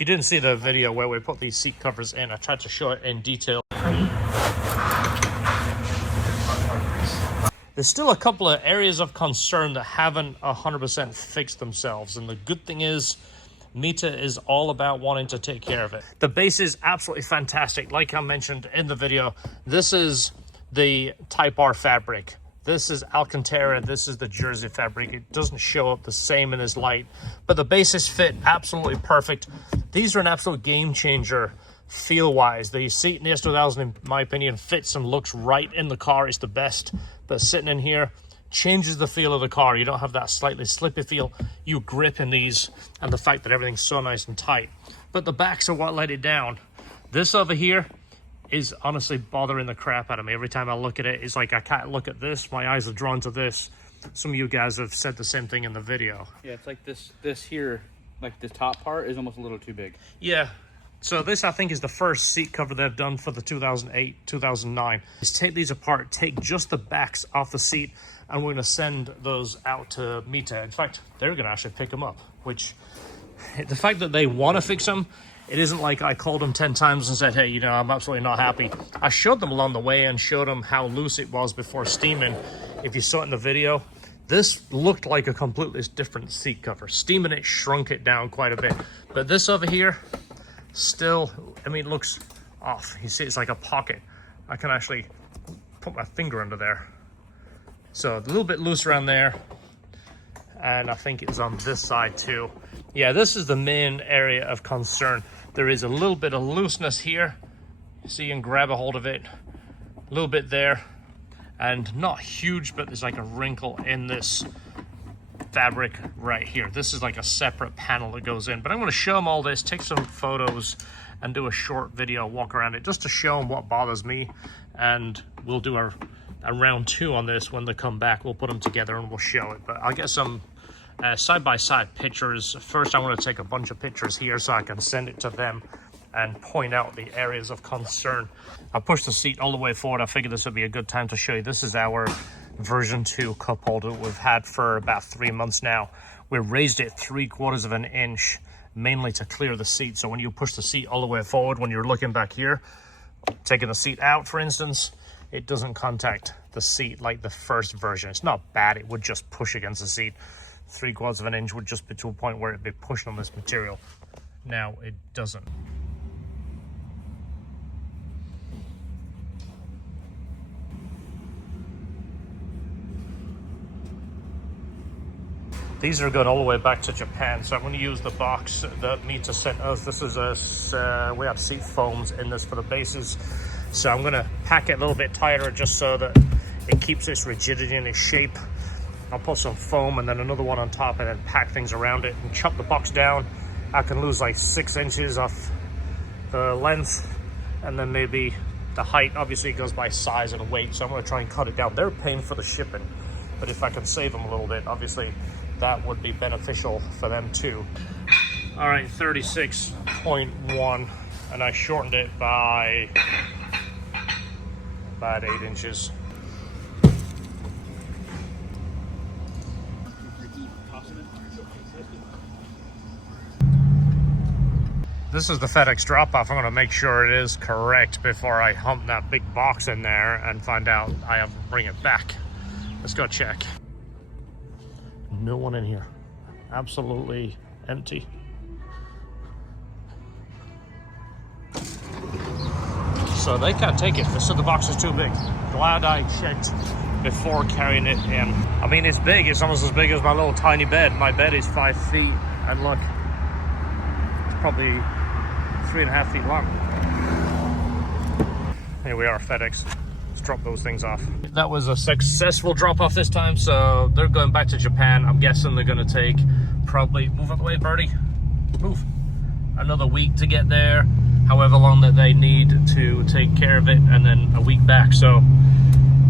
If you didn't see the video where we put these seat covers in, I tried to show it in detail. There's still a couple of areas of concern that haven't 100% fixed themselves, and the good thing is MITA is all about wanting to take care of it. The base is absolutely fantastic. Like I mentioned in the video, this is the Type R fabric. This is Alcantara. This is the Jersey fabric. It doesn't show up the same in this light, but the bases fit absolutely perfect. These are an absolute game changer feel-wise. The seat in the S2000, in my opinion, fits and looks right in the car. It's the best, but sitting in here changes the feel of the car. You don't have that slightly slippy feel. You grip in these, and the fact that everything's so nice and tight. But the backs are what let it down. This over here is honestly bothering the crap out of me. Every time I look at it, it's like I can't look at this. My eyes are drawn to this. Some of you guys have said the same thing in the video. Yeah, it's like this here, like the top part is almost a little too big. Yeah. So this, I think, is the first seat cover they've done for the 2008, 2009. Is take these apart, take just the backs off the seat, and we're going to send those out to MITA. In fact, they're going to actually pick them up, which the fact that they want to fix them, it isn't like I called them 10 times and said, hey, you know, I'm absolutely not happy. I showed them along the way and showed them how loose it was before steaming. If you saw it in the video, this looked like a completely different seat cover. Steaming it shrunk it down quite a bit. But this over here, still, I mean, it looks off. You see, it's like a pocket. I can actually put my finger under there. So a little bit loose around there. And I think it's on this side too. Yeah, this is the main area of concern. There is a little bit of looseness here. So you can grab a hold of it. A little bit there. And not huge, but there's like a wrinkle in this fabric right here. This is like a separate panel that goes in, but I'm going to show them all this, take some photos, and do a short video walk around it just to show them what bothers me. And we'll do a round 2 on this when they come back. We'll put them together and we'll show it, but I'll get some side-by-side pictures. First, I want to take a bunch of pictures here so I can send it to them and point out the areas of concern. I pushed the seat all the way forward. I figured this would be a good time to show you. This is our version 2 cup holder we've had for about 3 months now. We raised it 3/4 of an inch, mainly to clear the seat. So when you push the seat all the way forward, when you're looking back here, taking the seat out, for instance, it doesn't contact the seat like the first version. It's not bad. It would just push against the seat. 3/4 of an inch would just be to a point where it'd be pushing on this material. Now it doesn't. These are going all the way back to Japan, so I'm going to use the box that MITA sent us. This is we have seat foams in this for the bases, so I'm going to pack it a little bit tighter just so that it keeps its rigidity and its shape. I'll put some foam and then another one on top and then pack things around it and chop the box down. I can lose like 6 inches off the length, and then maybe the height obviously goes by size and weight, so I'm going to try and cut it down. They're paying for the shipping, but if I can save them a little bit, obviously that would be beneficial for them too. All right, 36.1, and I shortened it by about 8 inches. This is the FedEx drop-off. I'm going to make sure it is correct before I hump that big box in there and find out I have to bring it back. Let's go check. No one in here. Absolutely empty. So they can't take it. They said the box is too big. Glad I checked before carrying it in. I mean, it's big. It's almost as big as my little tiny bed. My bed is 5 feet, and look, it's probably 3.5 feet long. Here we are, FedEx. Let's drop those things off. That was a successful drop off this time, so they're going back to Japan. I'm guessing they're going to take probably, move out the way, Birdie, move, another week to get there, however long that they need to take care of it, and then a week back. So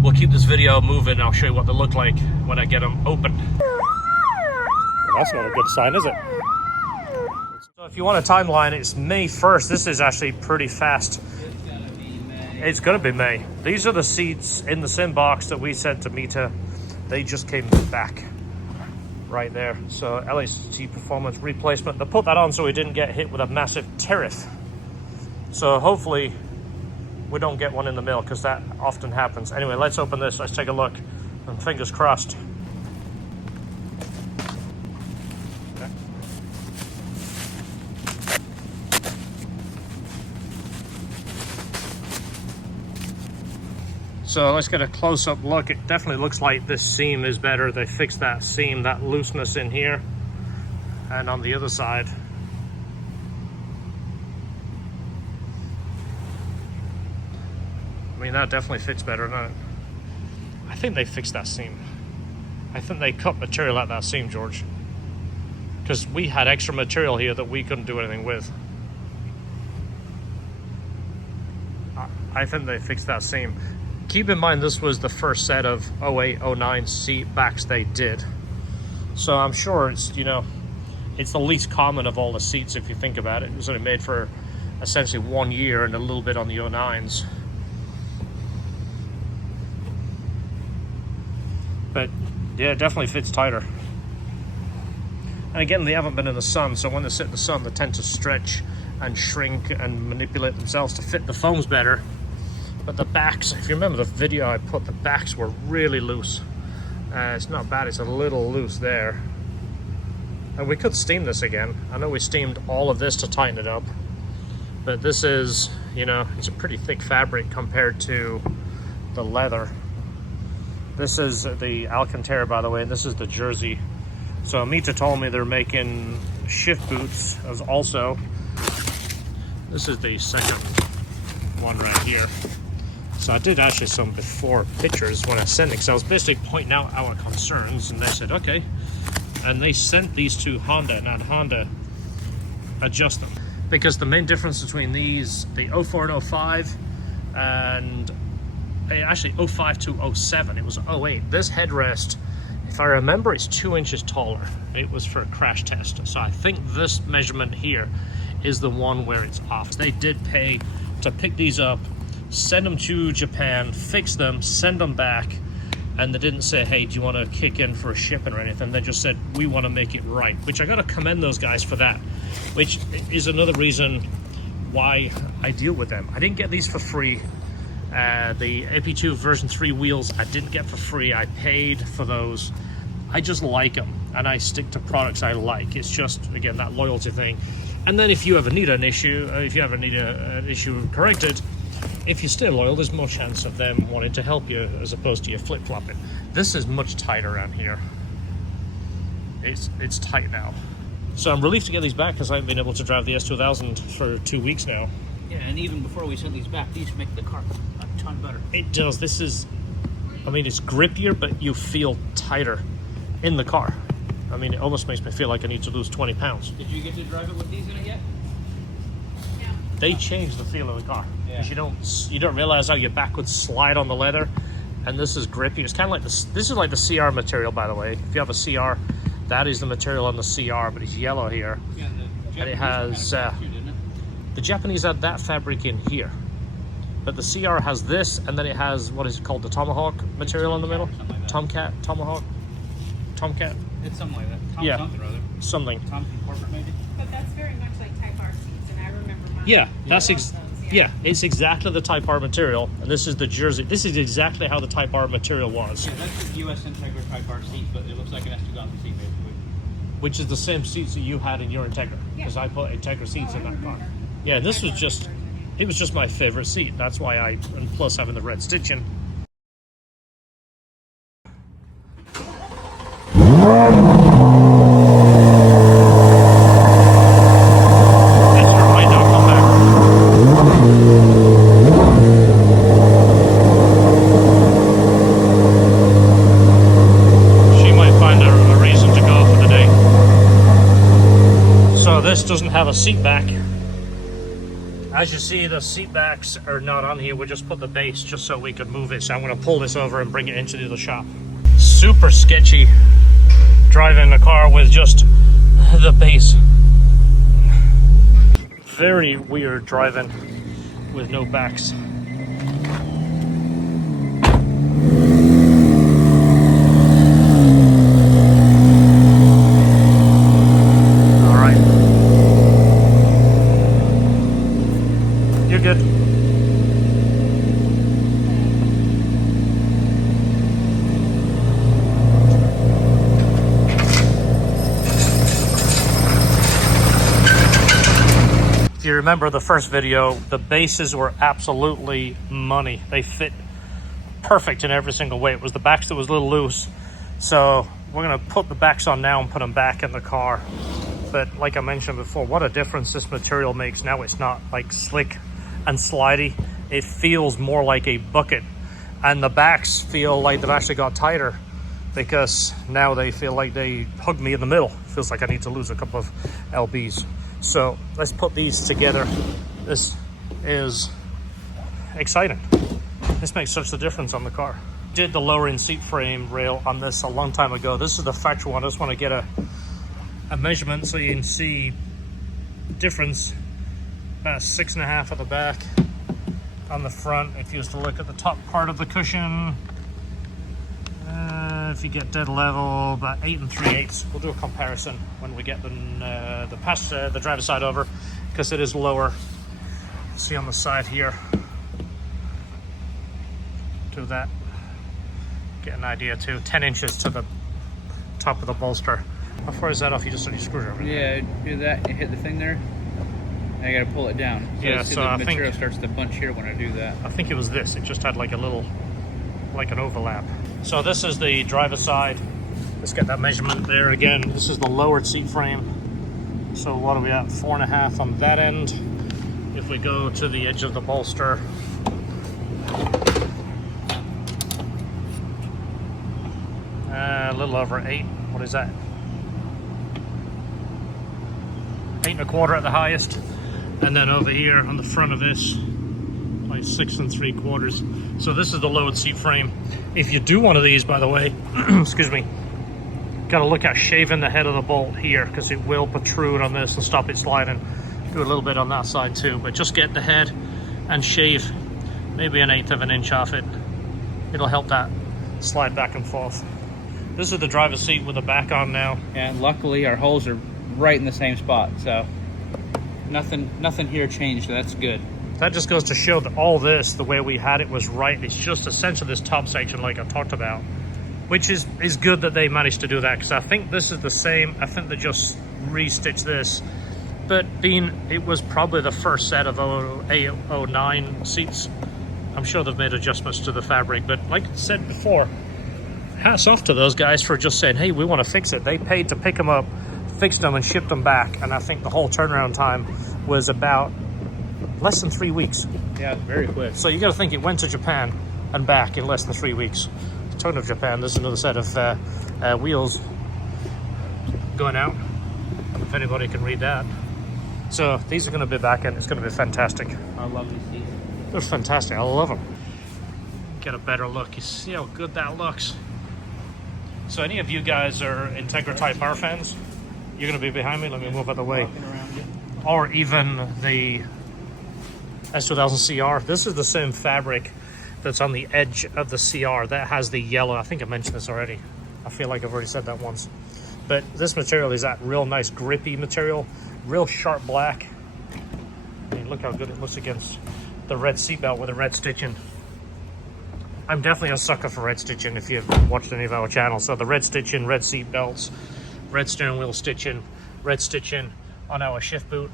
we'll keep this video moving. I'll show you what they look like when I get them open. Well, that's not a good sign, is it? So if you want a timeline, it's May 1st. This is actually pretty fast. It's going to be May. These are the seats in the same box that we sent to MITA. They just came back. right there. So LHT performance replacement. They put that on so we didn't get hit with a massive tariff. So hopefully we don't get one in the mail, because that often happens. Anyway, let's open this. Let's take a look, and fingers crossed. Okay. So let's get a close-up look. It definitely looks like this seam is better. They fixed that seam, that looseness in here, and on the other side. I mean, that definitely fits better, doesn't it? I think they fixed that seam. I think they cut material at that seam, George. Because we had extra material here that we couldn't do anything with. I think they fixed that seam. Keep in mind, this was the first set of 08, 09 seat backs they did. So I'm sure it's, you know, it's the least common of all the seats if you think about it. It was only made for essentially 1 year and a little bit on the 09s. But yeah, it definitely fits tighter. And again, they haven't been in the sun, so when they sit in the sun, they tend to stretch and shrink and manipulate themselves to fit the foams better. But the backs, if you remember the video I put, the backs were really loose. It's not bad, it's a little loose there. And we could steam this again. I know we steamed all of this to tighten it up, but this is, you know, it's a pretty thick fabric compared to the leather. This is the Alcantara, by the way, and this is the jersey. So MITA told me they're making shift boots as also. This is the second one right here. So I did actually some before pictures when I sent it, because I was basically pointing out our concerns, and they said, okay. And they sent these to Honda, and had Honda adjust them. Because the main difference between these, the 04 and 05, and actually 05 to 07, it was 08. This headrest, if I remember, it's 2 inches taller. It was for a crash test. So I think this measurement here is the one where it's off. They did pay to pick these up, send them to Japan, fix them, send them back, and they didn't say, hey, do you want to kick in for a shipping or anything? They just said, we want to make it right, which I got to commend those guys for that, which is another reason why I deal with them. I didn't get these for free. The AP2 version 3 wheels I didn't get for free. I paid for those. I just like them, and I stick to products I like. It's just, again, that loyalty thing. And then if you ever need an issue, if you ever need an issue corrected, if you're still loyal, there's more chance of them wanting to help you as opposed to you flip-flopping. This is much tighter around here. It's tight now. So I'm relieved to get these back, because I haven't been able to drive the S2000 for 2 weeks now. Yeah, and even before we sent these back, these make the car a ton better. It does. This is, I mean, it's grippier, but you feel tighter in the car. I mean, it almost makes me feel like I need to lose 20 pounds. Did you get to drive it with these in it yet? Yeah. They change the feel of the car. Yeah. Because you don't realize how your back would slide on the leather, and this is grippy. It's kind of like this is like the CR material, by the way. If you have a CR, that is the material on the CR, but it's yellow here. Yeah, and it has didn't it? the Japanese had that fabric in here, but the CR has this, and then it has, what is it called, the Tomahawk material in the middle? Something like that. Tomcat, Tomahawk, Tomcat, It's something like that. Tom Yeah. something or other. something. Thompson Corporate, maybe? But that's very much like Type R seats, and I remember mine. Yeah, that's I love those, yeah, it's exactly the Type R material, and this is the jersey. This is exactly how the Type R material was, Yeah, that's the US Integra Type R seat, but it looks like an S2000 seat, basically. which is the same seats that you had in your Integra, because I put Integra seats in that car. Yeah, this was just, it was just my favorite seat. That's why and plus having the red stitching. This doesn't have a seat back. As you see, the seat backs are not on here. We just put the base just so we could move it. So I'm going to pull this over and bring it into the other shop. Super sketchy driving a car with just the base. Very weird driving with no backs. good. If you remember the first video, the bases were absolutely money. They fit perfect in every single way. It was the backs that was a little loose. So we're gonna put the backs on now and put them back in the car. But like I mentioned before, what a difference this material makes. Now it's not like slick and slidey. It feels more like a bucket. And the backs feel like they've actually got tighter because now they feel like they hug me in the middle. Feels like I need to lose a couple of lbs. So let's put these together. This is exciting. This makes such a difference on the car. Did the lowering seat frame rail on this a long time ago. This is the factory one. I just want to get a measurement so you can see difference. About 6.5 at the back. On the front, if you was to look at the top part of the cushion, if you get dead level, about 8 3/8. We'll do a comparison when we get the driver's side over, because it is lower. See on the side here. Do that. Get an idea too. 10 inches to the top of the bolster. How far is that off? You just screwed it over. Yeah, do that and hit the thing there. I gotta pull it down. So Yeah, see so the I material think starts to bunch here when I do that. I think it was this. It just had like a little, like an overlap. So this is the driver's side. Let's get that measurement there again. This is the lowered seat frame. So what are we at? 4.5 on that end. If we go to the edge of the bolster, a little over 8. What is that? 8 1/4 at the highest. And then over here on the front of this, like 6 3/4. So this is the lowered seat frame. If you do one of these, by the way, excuse me, got to look at shaving the head of the bolt here, because it will protrude on this and stop it sliding. Do a little bit on that side too, but just get the head and shave maybe 1/8 of an inch off it. It'll help that slide back and forth. This is the driver's seat with the back on now. And luckily our holes are right in the same spot, so nothing here changed. That's good. That just goes to show that all this, the way we had it, was right. It's just essentially this top section like I talked about, which is good that they managed to do that, because I think this is the same. I think they just restitched this, but being it was probably the first set of 0809 seats, I'm sure they've made adjustments to the fabric. But like I said before, hats off to those guys for just saying, hey, we want to fix it. They paid to pick them up, fixed them, and shipped them back. And I think the whole turnaround time was about less than 3 weeks. Yeah, very quick. So you got to think it went to Japan and back in less than 3 weeks. Talking of Japan, there's another set of wheels going out, if anybody can read that. So these are going to be back, and it's going to be fantastic. I love these seats. They're fantastic. I love them. Get a better look. You see how good that looks. So any of you guys are Integra Type R fans, you're going to be behind me. Let me move out of the way. Walking around you. Or even the S2000 CR. This is the same fabric that's on the edge of the CR. That has the yellow. I think I mentioned this already. I feel like I've already said that once. But this material is that real nice grippy material, real sharp black. I mean, look how good it looks against the red seatbelt with the red stitching. I'm definitely a sucker for red stitching if you've watched any of our channels. So the red stitching, red seat belts, red steering wheel stitching, red stitching on our shift boot.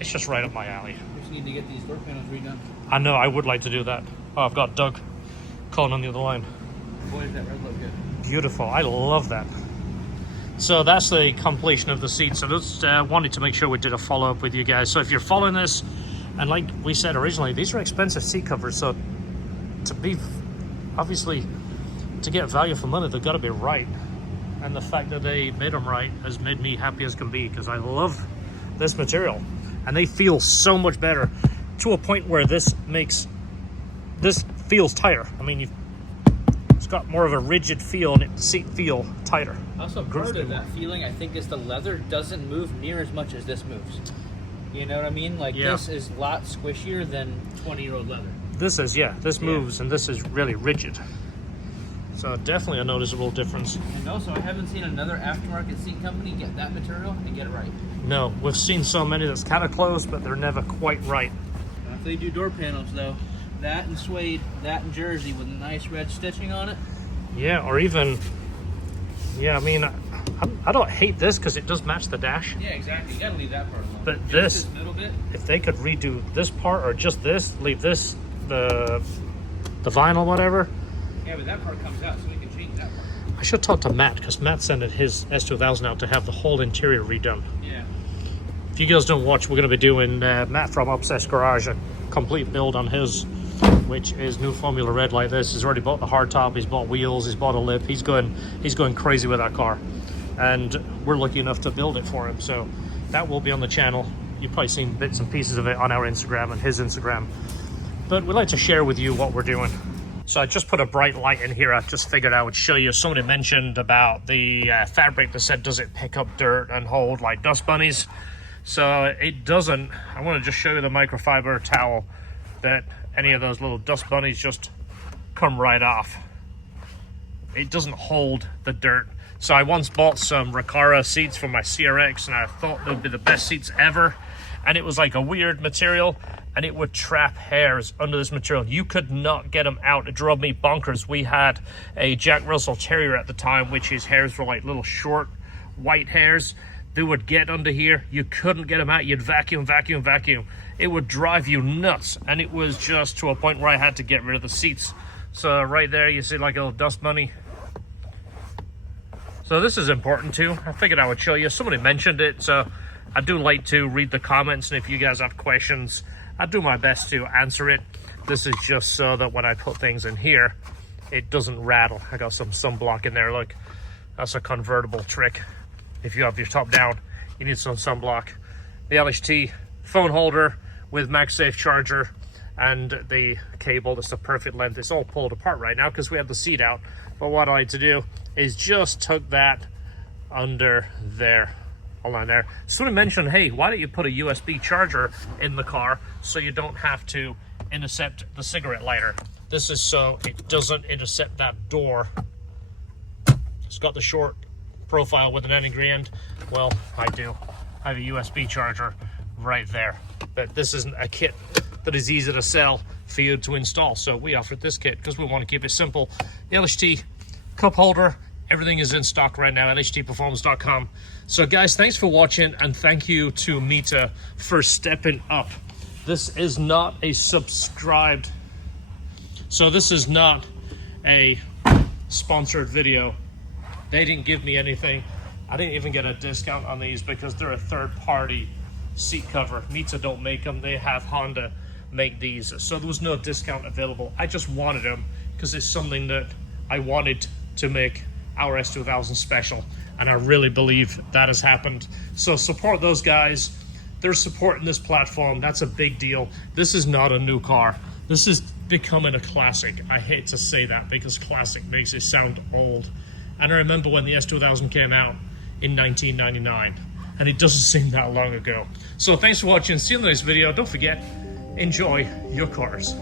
It's just right up my alley. We just need to get these door panels redone. I know, I would like to do that. Oh, I've got Doug calling on the other line. Boy, does that red look good. Beautiful, I love that. So that's the completion of the seat. So just wanted to make sure we did a follow-up with you guys. So if you're following this, and like we said originally, these are expensive seat covers. So to be, obviously, to get value for money, they've got to be right. And the fact that they made them right has made me happy as can be, because I love this material. And they feel so much better, to a point where this feels tighter. I mean, it's got more of a rigid feel, and the seat feel tighter. Also, part of that feeling, I think, is the leather doesn't move near as much as this moves. You know what I mean? Like, yeah. This is a lot squishier than 20-year-old leather. This is, yeah, this moves, and this is really rigid. So definitely a noticeable difference. And also, I haven't seen another aftermarket seat company get that material and get it right. No, we've seen so many that's kind of close, but they're never quite right. If they do door panels though, that and suede, that and jersey with nice red stitching on it. Yeah, or even, yeah, I mean, I don't hate this because it does match the dash. Yeah, exactly. You gotta leave that part alone. But Just this middle bit. if they could redo this part or just this, leave this, the vinyl, whatever. Yeah, but that part comes out, so we can change that part. I should talk to Matt because Matt sent his S2000 out to have the whole interior redone. Yeah. If you guys don't watch, we're going to be doing Matt from Obsessed Garage, a complete build on his, which is new Formula Red like this. He's already bought the hardtop, he's bought wheels, he's bought a lip. He's going crazy with that car, and we're lucky enough to build it for him. So that will be on the channel. You've probably seen bits and pieces of it on our Instagram and his Instagram. But we'd like to share with you what we're doing. So I just put a bright light in here. I just figured I would show you. Somebody mentioned about the fabric that said, does it pick up dirt and hold like dust bunnies? So it doesn't. I want to just show you the microfiber towel that any of those little dust bunnies just come right off. It doesn't hold the dirt. So I once bought some Recaro seats for my CRX, and I thought they would be the best seats ever. And it was like a weird material, and it would trap hairs under this material. You could not get them out. It drove me bonkers. We had a Jack Russell Terrier at the time, which his hairs were like little short white hairs. They would get under here. You couldn't get them out. You'd vacuum. It would drive you nuts. And it was just to a point where I had to get rid of the seats. So right there, you see like a little dust bunny. So this is important too. I figured I would show you. Somebody mentioned it, so I do like to read the comments, and if you guys have questions, I do my best to answer it. This is just so that when I put things in here, it doesn't rattle. I got some sunblock in there. Look, that's a convertible trick. If you have your top down, you need some sunblock. The LHT phone holder with MagSafe charger and the cable, that's the perfect length. It's all pulled apart right now because we have the seat out. But what I like to do is just tuck that under there. Hold on there. Somebody mentioned, hey, why don't you put a USB charger in the car so you don't have to intercept the cigarette lighter? This is so it doesn't intercept that door. It's got the short profile with an ending end. Well, I do. I have a USB charger right there. But this isn't a kit that is easy to sell for you to install. So we offered this kit because we want to keep it simple. The LHT cup holder, everything is in stock right now, lhtperformance.com. So guys, thanks for watching, and thank you to MITA for stepping up. This is not a subscribed, so this is not a sponsored video. They didn't give me anything. I didn't even get a discount on these because they're a third-party seat cover. MITA don't make them. They have Honda make these. So there was no discount available. I just wanted them because it's something that I wanted to make our S2000 special, and I really believe that has happened. So support those guys. They're supporting this platform. That's a big deal. This is not a new car. This is becoming a classic. I hate to say that because classic makes it sound old. And I remember when the S2000 came out in 1999, and it doesn't seem that long ago. So thanks for watching. See you in the next video. Don't forget, enjoy your cars.